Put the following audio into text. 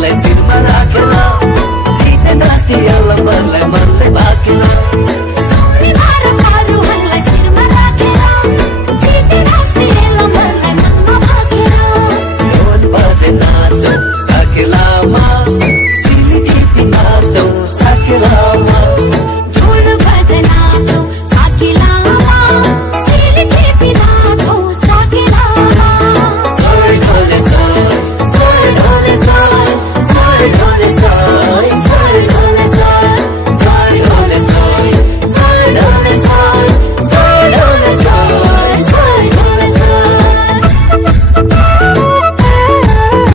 गुरुङलाई शिरमा राखेर जिते नास्ति आलम्बरलाई मनले बाकेर ढोल बजे नाचौं साकेलामा सिली टिपी नाचौं साकेलामा ढोल बजे नाचौं साकेलामा सिली टिपी नाचौं साकेलामा सोय ढोले सोय सोय ढोले सोय सोय ढोले